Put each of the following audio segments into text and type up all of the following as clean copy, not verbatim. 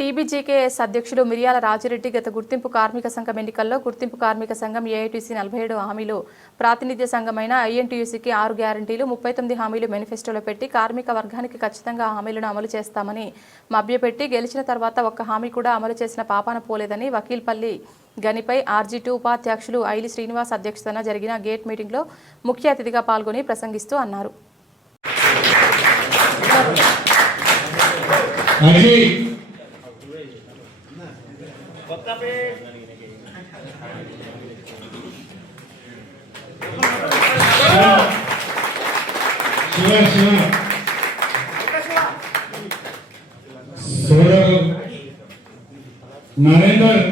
TBGKS అధ్యక్షులు మిర్యాల రాజిరెడ్డి గత గుర్తింపు కార్మిక సంఘం ఎన్నికల్లో గుర్తింపు కార్మిక సంఘం ఏఐటీసీ 47 హామీలు ప్రాతినిధ్య సంఘమైన ఐఎన్టీయూసీకి 6 గ్యారంటీలు 39 హామీలు మేనిఫెస్టోలో పెట్టి కార్మిక వర్గానికి ఖచ్చితంగా హామీలను అమలు చేస్తామని మభ్యపెట్టి గెలిచిన తర్వాత ఒక్క హామీ కూడా అమలు చేసిన పాపాన పోలేదని వకీల్పల్లి గనిపై ఆర్జీ2 ఉపాధ్యక్షులు ఐలి శ్రీనివాస్ అధ్యక్షతన జరిగిన గేట్ మీటింగ్లో ముఖ్య అతిథిగా పాల్గొని ప్రసంగిస్తూ అన్నారు. నరేందర్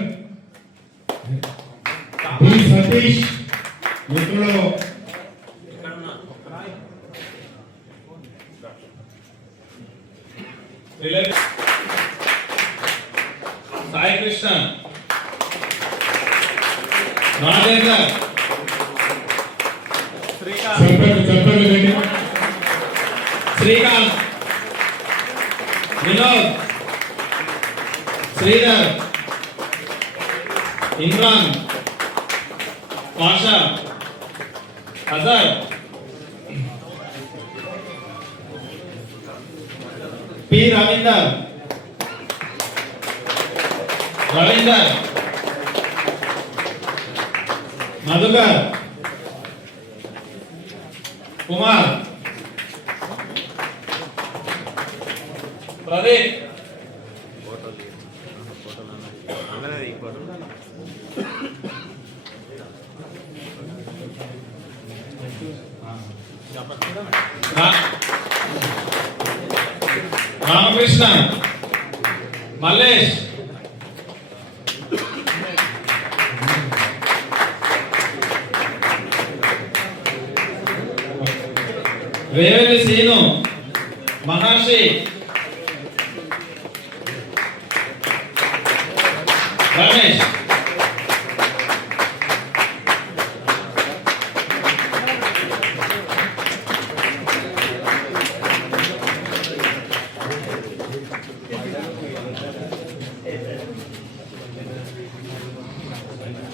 బి సతీష్ మిత్రులు సాయి కృష్ణ రాజేందర్ శ్రీకాంత్ వినోద్ శ్రీధర్ ఇమ్రాన్ పాషా అజర్ పి రవీందర్ మధుకర్ కుమార్ ప్రదీప్ రామకృష్ణ మల్లేష్ రేవెల్లి సీను మహర్షి రమేష్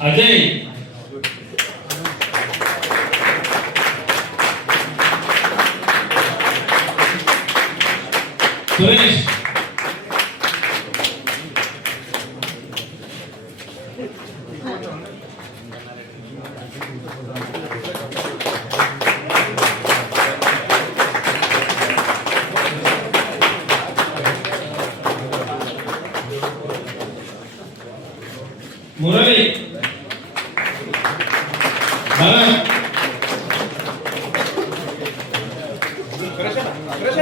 అజయ్ సురేష్ మురళి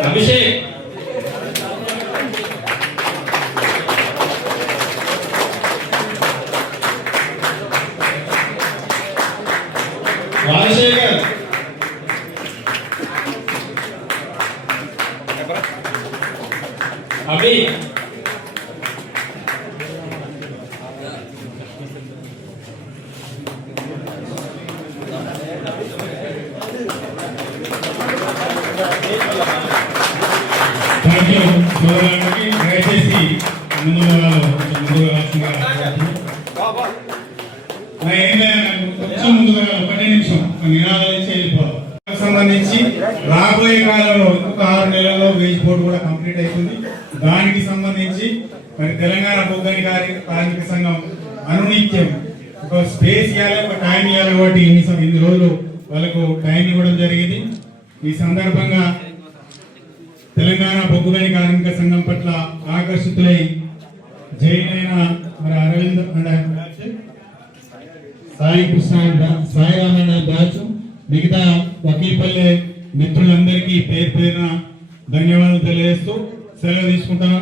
అభిషేక్ రాజశేఖర్ అభి దయచేసి ముందుగా ఒకటే నిమిషం నినాదాలు ఇచ్చి వెళ్ళిపోవాలి. సంబంధించి రాబోయే కాలంలో ఇంకొక 6 నెలల్లో వేజ్ బోర్డు కూడా కంప్లీట్ అవుతుంది. దానికి సంబంధించి మరి తెలంగాణ బొగ్గని కార్మిక సంఘం అనునిత్యం ఒక స్పేస్ ఇవ్వాలి, ఒక టైం ఇవ్వాలి. కాబట్టి ఇన్ని రోజులు వాళ్ళకు టైం ఇవ్వడం జరిగింది. ఈ సందర్భంగా తెలంగాణ బొగ్గుగని కార్మిక సంఘం పట్ల ఆకర్షితులై జైన్ అయిన మరి అరవింద్ సాయి కృష్ణ సాయి రామన్న బ్యాచ్ మిగతా వకీల్పల్లె మిత్రులందరికీ పేరున ధన్యవాదాలు తెలియజేస్తూ సెలవు తీసుకుంటాను.